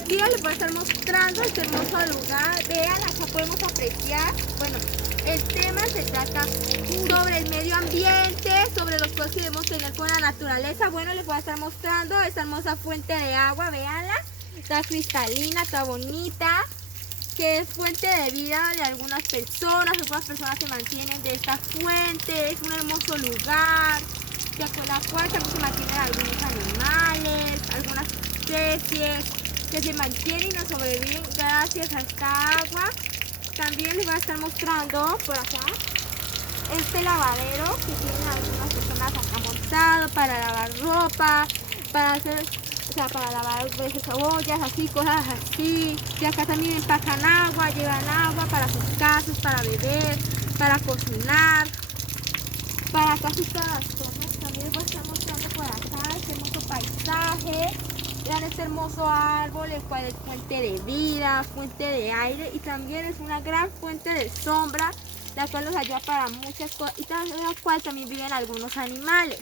buenos días, les voy a estar mostrando este hermoso lugar. Vean, acá podemos apreciar, bueno, el tema se trata sobre el medio ambiente, sobre los cuidados que debemos tener con la naturaleza. Bueno, les voy a estar mostrando esta hermosa fuente de agua, veanla, está cristalina, está bonita, que es fuente de vida de algunas personas se mantienen de esta fuente, es un hermoso lugar, con la cual también se mantienen algunos animales, algunas especies que se mantienen y nos sobreviven gracias a esta agua. También les voy a estar mostrando por acá este lavadero que tienen algunas personas acá montado para lavar ropa, para hacer, o sea, para lavar veces cebollas, así, cosas así. Y acá también empacan agua, llevan agua para sus casas, para beber, para cocinar, para casi todas las cosas. También les voy a estar mostrando por acá este hermoso paisaje. Vean este hermoso árbol, el cual es fuente de vida, fuente de aire y también es una gran fuente de sombra, la cual nos ayuda para muchas cosas y en la cual también viven algunos animales,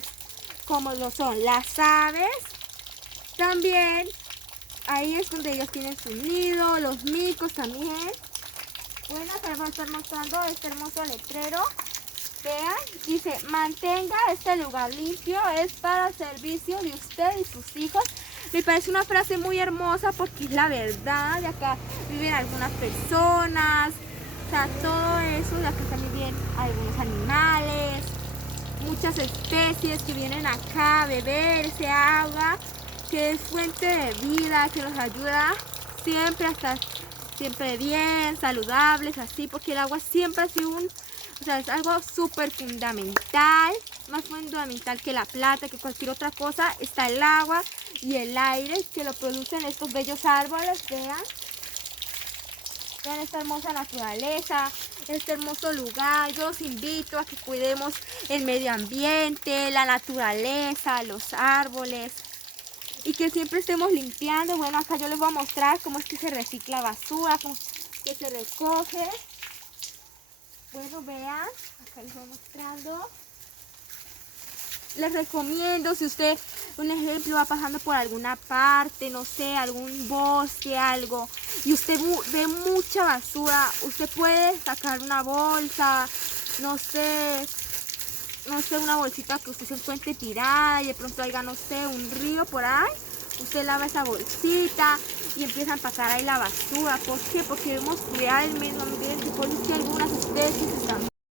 como lo son las aves. También ahí es donde ellos tienen su nido, los micos también. Bueno, acá les voy a estar mostrando este hermoso letrero. Vean, dice, mantenga este lugar limpio, es para el servicio de usted y sus hijos. Me parece una frase muy hermosa porque es la verdad. De acá viven algunas personas, o sea, todo eso. De acá también viven algunos animales, muchas especies que vienen acá a beber ese agua, que es fuente de vida, que nos ayuda siempre a estar siempre bien, saludables, así, porque el agua siempre ha sido o sea, es algo súper fundamental, más fundamental que la plata, que cualquier otra cosa. Está el agua y el aire que lo producen estos bellos árboles, vean. Vean esta hermosa naturaleza, este hermoso lugar. Yo los invito a que cuidemos el medio ambiente, la naturaleza, los árboles y que siempre estemos limpiando. Bueno, acá yo les voy a mostrar cómo es que se recicla basura, cómo es que se recoge. Bueno, vean, acá les voy mostrando. Les recomiendo, si usted, un ejemplo, va pasando por alguna parte, no sé, algún bosque, algo, y usted ve mucha basura, usted puede sacar una bolsa, no sé, una bolsita que usted se encuentre tirada y de pronto haya, no sé, un río por ahí. Usted lava esa bolsita y empieza a empacar ahí la basura. ¿Por qué? Porque debemos cuidar el medio ambiente, por eso que algunas especies están